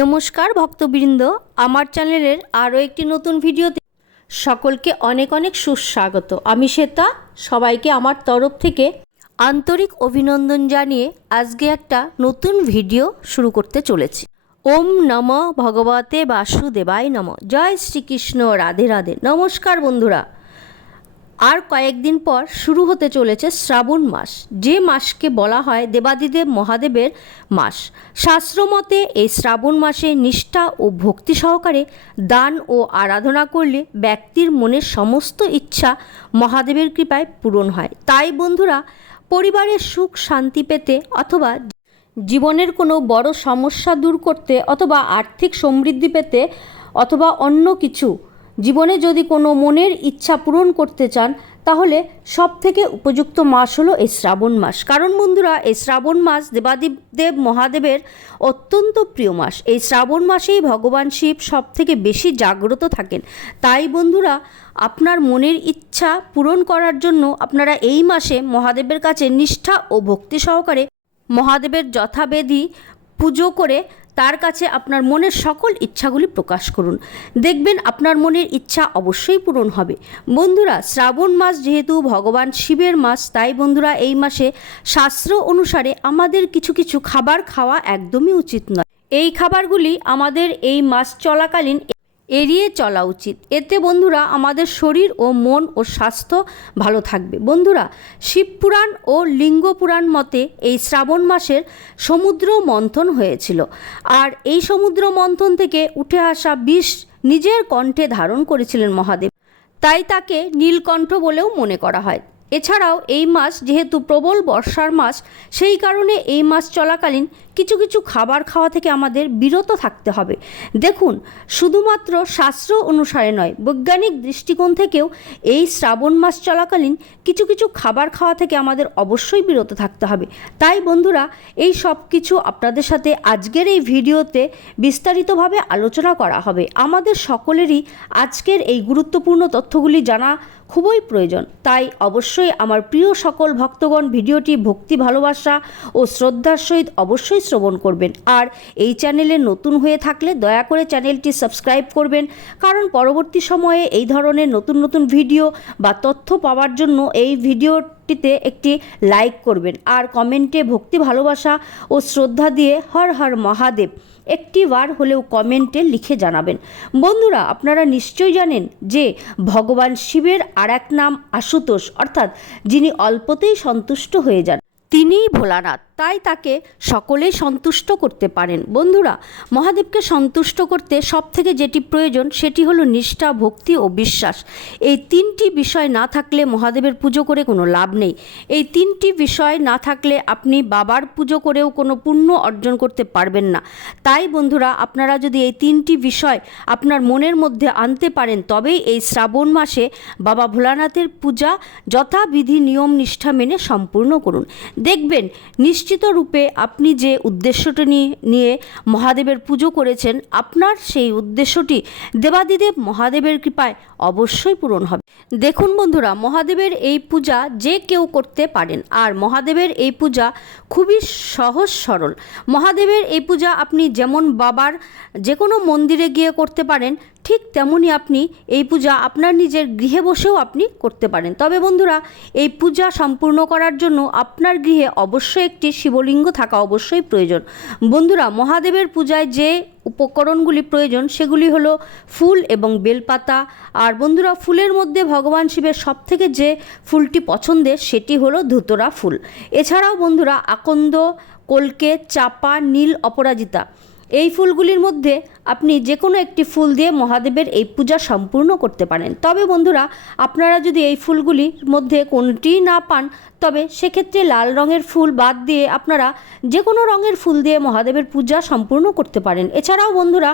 নমস্কার ভক্তবৃন্দ, আমার চ্যানেলের আরও একটি নতুন ভিডিওতে সকলকে অনেক অনেক সুস্বাগত। আমি শ্বেতা, সবাইকে আমার তরফ থেকে আন্তরিক অভিনন্দন জানিয়ে আজকে একটা নতুন ভিডিও শুরু করতে চলেছি। ওম নম ভগবতে বাসুদেবায় নম। জয় শ্রীকৃষ্ণ, রাধে রাধে। নমস্কার বন্ধুরা। আর কয়েকদিন পর শুরু হতে চলেছে শ্রাবণ মাস, যে মাসকে বলা হয় দেবাদিদেব মহাদেবের মাস। শাস্ত্রমতে এই শ্রাবণ মাসে নিষ্ঠা ও ভক্তি সহকারে দান ও আরাধনা করলে ব্যক্তির মনের সমস্ত ইচ্ছা মহাদেবের কৃপায় পূরণ হয়। তাই বন্ধুরা, পরিবারের সুখ শান্তি পেতে অথবা জীবনের কোনো বড় সমস্যা দূর করতে অথবা আর্থিক সমৃদ্ধি পেতে অথবা অন্য কিছু জীবনে যদি কোনো মনের ইচ্ছা পূরণ করতে চান, তাহলে সব থেকে উপযুক্ত মাস হলো এই শ্রাবণ মাস। কারণ বন্ধুরা, এই শ্রাবণ মাস দেবাদিদেব মহাদেবের অত্যন্ত প্রিয় মাস। এই শ্রাবণ মাসেই ভগবান শিব সব থেকে বেশি জাগ্রত থাকেন। তাই বন্ধুরা, আপনার মনের ইচ্ছা পূরণ করার জন্য আপনারা এই মাসে মহাদেবের কাছে নিষ্ঠা ও ভক্তি সহকারে মহাদেবের যথাবেধি পুজো করে তার কাছে আপনার মনের সকল ইচ্ছাগুলি প্রকাশ করুন। দেখবেন আপনার মনের ইচ্ছা অবশ্যই পূরণ হবে। বন্ধুরা, শ্রাবণ মাস যেহেতু ভগবান শিবের মাস, তাই বন্ধুরা এই মাসে শাস্ত্র অনুসারে আমাদের কিছু কিছু খাবার খাওয়া একদমই উচিত নয়। এই খাবারগুলি আমাদের এই মাস চলাকালীন এড়িয়ে চলা উচিত। এতে বন্ধুরা আমাদের শরীর ও মন ও স্বাস্থ্য ভালো থাকবে। বন্ধুরা, শিবপুরাণ ও লিঙ্গ পুরাণ মতে এই শ্রাবণ মাসের সমুদ্র মন্থন হয়েছিল। আর এই সমুদ্র মন্থন থেকে উঠে আসা বিষ নিজের কণ্ঠে ধারণ করেছিলেন মহাদেব। তাই তাকে নীলকণ্ঠ বলেও মনে করা হয়। এছাড়াও এই মাস যেহেতু প্রবল বর্ষার মাস, সেই কারণে এই মাস চলাকালীন কিছু কিছু খাবার খাওয়া থেকে আমাদের বিরত থাকতে হবে। দেখুন, শুধুমাত্র শাস্ত্র অনুসারে নয়, বৈজ্ঞানিক দৃষ্টিকোণ থেকেও এই শ্রাবণ মাস চলাকালীন কিছু কিছু খাবার খাওয়া থেকে আমাদের অবশ্যই বিরত থাকতে হবে। তাই বন্ধুরা, এই সব কিছু আপনাদের সাথে আজকের এই ভিডিওতে বিস্তারিতভাবে আলোচনা করা হবে। আমাদের সকলেরই আজকের এই গুরুত্বপূর্ণ তথ্যগুলি জানা খুবই প্রয়োজন। তাই অবশ্যই আমার প্রিয় সকল ভক্তগণ, ভিডিওটি ভক্তি ভালোবাসা ও শ্রদ্ধার সহিত অবশ্যই শ্রবণ করবেন। আর এই চ্যানেলে নতুন হয়ে থাকলে দয়া করে চ্যানেলটি সাবস্ক্রাইব করবেন। কারণ পরবর্তী সময়ে এই ধরনের নতুন নতুন ভিডিও বা তথ্য পাওয়ার জন্য এই ভিডিওটিতে একটি লাইক করবেন। আর কমেন্টে ভক্তি, ভালোবাসা ও শ্রদ্ধা দিয়ে হর হর মহাদেব একটি বার হলেও কমেন্টে লিখে জানাবেন। বন্ধুরা, আপনারা নিশ্চয়ই জানেন যে ভগবান শিবের আর এক নাম আশুতোষ, অর্থাৎ যিনি অল্পতেই সন্তুষ্ট হয়ে যান, তিনিই ভোলানাথ। তাই তাকে সকলেই সন্তুষ্ট করতে পারেন। বন্ধুরা, মহাদেবকে সন্তুষ্ট করতে সব থেকে যেটি প্রয়োজন সেটি হলো নিষ্ঠা, ভক্তি ও বিশ্বাস। এই তিনটি বিষয় না থাকলে মহাদেবের পুজো করে কোনো লাভ নেই। এই তিনটি বিষয় না থাকলে আপনি বাবার পুজো করেও কোনো পুণ্য অর্জন করতে পারবেন না। তাই বন্ধুরা, আপনারা যদি এই তিনটি বিষয় আপনার মনের মধ্যে আনতে পারেন, তবেই এই শ্রাবণ মাসে বাবা ভোলানাথের পূজা যথাবিধি নিয়ম নিষ্ঠা মেনে সম্পূর্ণ করুন। দেখবেন নিশ্চিত রূপে আপনি যে উদ্দেশ্যটি নিয়ে নিয়ে মহাদেবের পুজো করেছেন, আপনার সেই উদ্দেশ্যটি দেবাদিদেব মহাদেবের কৃপায় অবশ্যই পূরণ হবে। দেখুন বন্ধুরা, মহাদেবের এই পূজা যে কেউ করতে পারেন, আর মহাদেবের এই পূজা খুবই সহজ সরল। মহাদেবের এই পূজা আপনি যেমন বাবার যে কোনো মন্দিরে গিয়ে করতে পারেন ঠিক তেমনই আপনি এই পূজা আপনার নিজের গৃহে বসেও আপনি করতে পারেন। তবে বন্ধুরা, এই পূজা সম্পূর্ণ করার জন্য আপনার গৃহে অবশ্যই একটি শিবলিঙ্গ থাকা অবশ্যই প্রয়োজন। বন্ধুরা, মহাদেবের পূজায় যে উপকরণগুলি প্রয়োজন, সেগুলি হলো ফুল এবং বেলপাতা। আর বন্ধুরা, ফুলের মধ্যে ভগবান শিবের সব থেকে যে ফুলটি পছন্দের সেটি হলো ধুতরা ফুল। এছাড়াও বন্ধুরা, আকন্দ, কলকে, চাপা, নীল অপরাজিতা। এই ফুলগুলির মধ্যে আপনি যে কোনো একটি ফুল দিয়ে মহাদেবের এই পূজা সম্পূর্ণ করতে পারেন। তবে বন্ধুরা, আপনারা যদি এই ফুলগুলির মধ্যে কোনটিই না পান, তবে সেক্ষেত্রে লাল রঙের ফুল বাদ দিয়ে আপনারা যে কোনো রঙের ফুল দিয়ে মহাদেবের পূজা সম্পূর্ণ করতে পারেন। এছাড়াও বন্ধুরা,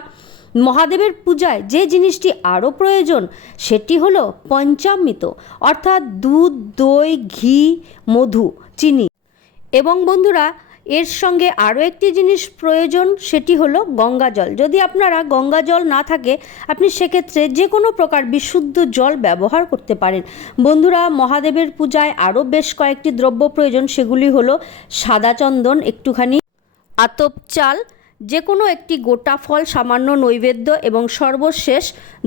মহাদেবের পূজায় যে জিনিসটি আরও প্রয়োজন, সেটি হলো পঞ্চামৃত, অর্থাৎ দুধ, দই, ঘি, মধু, চিনি। এবং বন্ধুরা এর সঙ্গে আরও একটি জিনিস প্রয়োজন, সেটি হলো গঙ্গা জল। যদি আপনারা গঙ্গা জল না থাকে, আপনি সেক্ষেত্রে যে কোনো প্রকার বিশুদ্ধ জল ব্যবহার করতে পারেন। বন্ধুরা, মহাদেবের পূজায় আরও বেশ কয়েকটি দ্রব্য প্রয়োজন, সেগুলি হলো সাদা চন্দন একটুখানি, আতপ চাল যে কোনো একটি গোটা ফল, সামান্য নৈবেদ্য এবং সর্বশেষ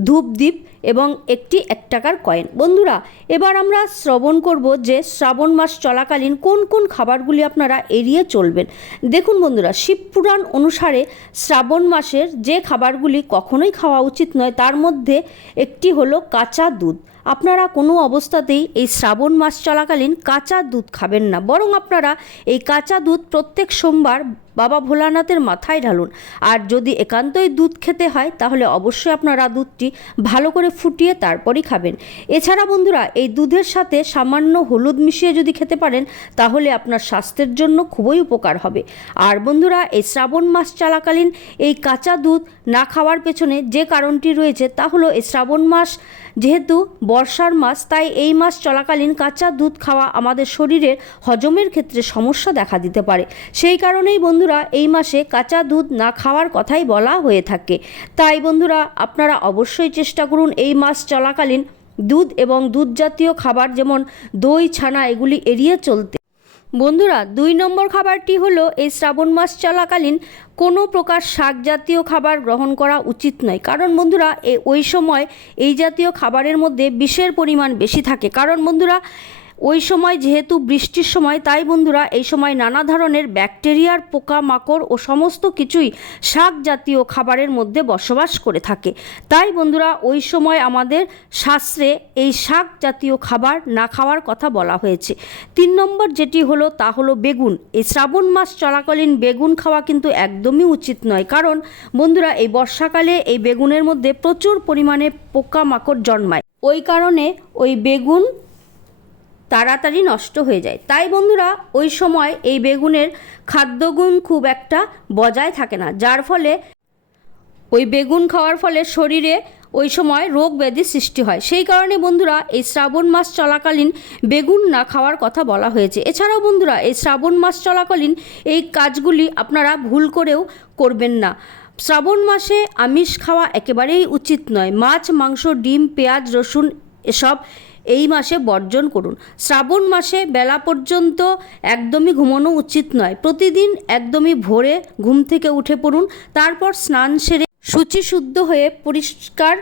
ধূপদীপ এবং একটি এক টাকার কয়েন। বন্ধুরা, এবার আমরা শ্রবণ করব যে শ্রাবণ মাস চলাকালীন কোন কোন খাবারগুলি আপনারা এড়িয়ে চলবেন। দেখুন বন্ধুরা শিবপুরাণ অনুসারে শ্রাবণ মাসের যে খাবারগুলি কখনোই খাওয়া উচিত নয়, তার মধ্যে একটি হলো কাঁচা দুধ। আপনারা কোনো অবস্থাতেই এই শ্রাবণ মাস চলাকালীন কাঁচা দুধ খাবেন না। বরং আপনারা এই কাঁচা দুধ প্রত্যেক সোমবার বাবা ভোলানাথের মাথায় ঢালুন। আর যদি একান্তই দুধ খেতে হয়, তাহলে অবশ্যই আপনারা দুধটি ভালো করে ফুটিয়ে তারপরই খাবেন। এছাড়া বন্ধুরা, এই দুধের সাথে সামান্য হলুদ মিশিয়ে যদি খেতে পারেন, তাহলে আপনার স্বাস্থ্যের জন্য খুবই উপকার হবে। আর বন্ধুরা, এই শ্রাবণ মাস চলাকালীন এই কাঁচা দুধ না খাওয়ার পেছনে যে কারণটি রয়েছে, তা হলো এই শ্রাবণ মাস যেহেতু বর্ষার মাস, তাই এই মাস চলাকালীন কাঁচা দুধ খাওয়া আমাদের শরীরের হজমের ক্ষেত্রে সমস্যা দেখা দিতে পারে। সেই কারণেই বন্ধুরা, এই মাসে কাঁচা দুধ না খাওয়ার কথাই বলা হয়ে থাকে। তাই বন্ধুরা, আপনারা অবশ্যই চেষ্টা করুন এই মাস চলাকালীন দুধ এবং দুধ জাতীয় খাবার যেমন দই, ছানা, এগুলি এড়িয়ে চলতে। বন্ধুরা, দুই নম্বর খাবারটি হলো, এই শ্রাবণ মাস চলাকালীন কোনো প্রকার শাক জাতীয় খাবার গ্রহণ করা উচিত নয়। কারণ বন্ধুরা, এ ওই সময় এই জাতীয় খাবারের মধ্যে বিষের পরিমাণ বেশি থাকে। কারণ বন্ধুরা ওই সময় যেহেতু বৃষ্টির সময়, তাই বন্ধুরা এই সময় নানা ধরনের ব্যাকটেরিয়ার পোকা মাকড় ও সমস্ত কিছুই শাক জাতীয় খাবারের মধ্যে বসবাস করে থাকে। তাই বন্ধুরা ওই সময় আমাদের শাস্ত্রে এই শাক জাতীয় খাবার না খাওয়ার কথা বলা হয়েছে। তিন নম্বর যেটি হলো, তা হলো বেগুন। এই শ্রাবণ মাস চলাকালীন বেগুন খাওয়া কিন্তু একদমই উচিত নয়। কারণ বন্ধুরা এই বর্ষাকালে এই বেগুনের মধ্যে প্রচুর পরিমাণে পোকা মাকড় জন্মায়। ওই কারণে ওই বেগুন তাড়াতাড়ি নষ্ট হয়ে যায়। তাই বন্ধুরা, ওই সময় এই বেগুনের খাদ্যগুণ খুব একটা বজায় থাকে না। যার ফলে ওই বেগুন খাওয়ার ফলে শরীরে ওই সময় রোগ ব্যাধি সৃষ্টি হয়। সেই কারণে বন্ধুরা, এই শ্রাবণ মাস চলাকালীন বেগুন না খাওয়ার কথা বলা হয়েছে। এছাড়াও বন্ধুরা, এই শ্রাবণ মাস চলাকালীন এই কাজগুলি আপনারা ভুল করেও করবেন না। শ্রাবণ মাসে আমিষ খাওয়া একেবারেই উচিত নয়। মাছ, মাংস, ডিম, পেঁয়াজ, রসুন এসব এই মাসে বর্জন করুন। শ্রাবণ মাসে বেলা পর্যন্ত একদমই ঘুমানো উচিত নয়। প্রতিদিন একদমই ভোরে ঘুম থেকে উঠে পড়ুন। তারপর স্নান সেরে শুচিশুদ্ধ হয়ে পরিষ্কার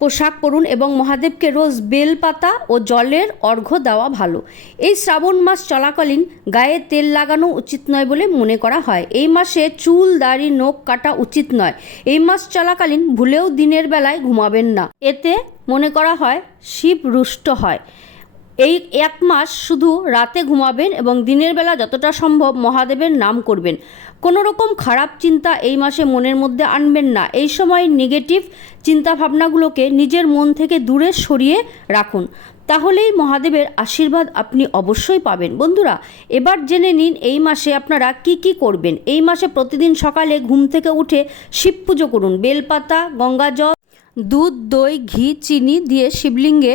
পোশাক পরুন এবং মহাদেবকে রোজ বেল পাতা ও জলের অর্ঘ্য দেওয়া ভালো। এই শ্রাবণ মাস চলাকালীন গায়ে তেল লাগানো উচিত নয় বলে মনে করা হয়। এই মাসে চুল, দাড়ি, নখ কাটা উচিত নয়। এই মাস চলাকালীন ভুলেও দিনের বেলায় ঘুমাবেন না। এতে মনে করা হয় শিব রুষ্ট হয়। এই এক মাস শুধু রাতে ঘুমাবেন এবং দিনের বেলা যতটা সম্ভব মহাদেবের নাম করবেন। কোনো রকম খারাপ চিন্তা এই মাসে মনের মধ্যে আনবেন না। এই সময় নেগেটিভ চিন্তাভাবনাগুলোকে নিজের মন থেকে দূরে সরিয়ে রাখুন। তাহলেই মহাদেবের আশীর্বাদ আপনি অবশ্যই পাবেন। বন্ধুরা, এবার জেনে নিন এই মাসে আপনারা কি কি করবেন। এই মাসে প্রতিদিন সকালে ঘুম থেকে উঠে শিব পুজো করুন। বেলপাতা, গঙ্গাজল, দুধ, দই, ঘি, চিনি দিয়ে শিবলিঙ্গে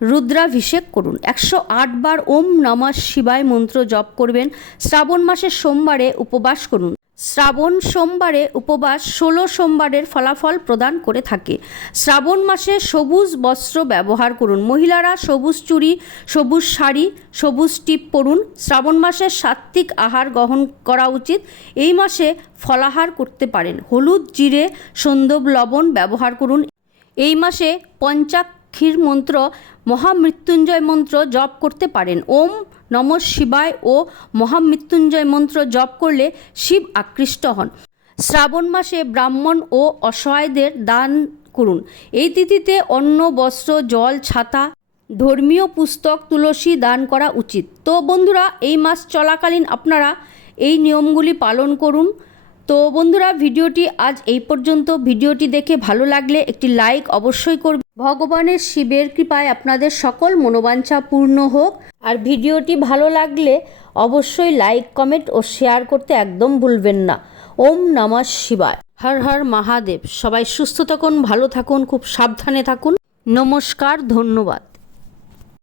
রুদ্রাভিষেক করুন। একশো আট বার ওম নমঃ শিবায় মন্ত্র জপ করবেন। শ্রাবণ মাসের সোমবারে উপবাস করুন। শ্রাবণ সোমবারে উপবাস ষোলো সোমবারের ফলাফল প্রদান করে থাকে। শ্রাবণ মাসে সবুজ বস্ত্র ব্যবহার করুন। মহিলারা সবুজ চুড়ি, সবুজ শাড়ি, সবুজ টিপ পরুন। শ্রাবণ মাসে সাত্ত্বিক আহার গ্রহণ করা উচিত। এই মাসে ফলাহার করতে পারেন। হলুদ, জিরে সন্দব লবণ ব্যবহার করুন। এই মাসে পঞ্চাক্ষীর মন্ত্র, মহামৃত্যুঞ্জয় মন্ত্র জপ করতে পারেন। ওম নম শিবায় ও মহামৃত্যুঞ্জয় মন্ত্র জপ করলে শিব আকৃষ্ট হন। শ্রাবণ মাসে ব্রাহ্মণ ও অসহায়দের দান করুন। এই তিথিতে অন্ন, বস্ত্র, জল, ছাতা, ধর্মীয় পুস্তক, তুলসী দান করা উচিত। তো বন্ধুরা, এই মাস চলাকালীন আপনারা এই নিয়মগুলি পালন করুন। তো বন্ধুরা, ভিডিওটি আজ এই পর্যন্ত। ভিডিওটি দেখে ভালো লাগলে একটি লাইক অবশ্যই করবে ভগবানের শিবের কৃপায় আপনাদের সকল মনোবাঞ্ছা পূর্ণ হোক। আর ভিডিওটি ভালো লাগলে অবশ্যই লাইক, কমেন্ট ও শেয়ার করতে একদম ভুলবেন না। ওম নমঃ শিবায়। হর হর মহাদেব। সবাই সুস্থ থাকুন, ভালো থাকুন, খুব সাবধানে থাকুন। নমস্কার, ধন্যবাদ।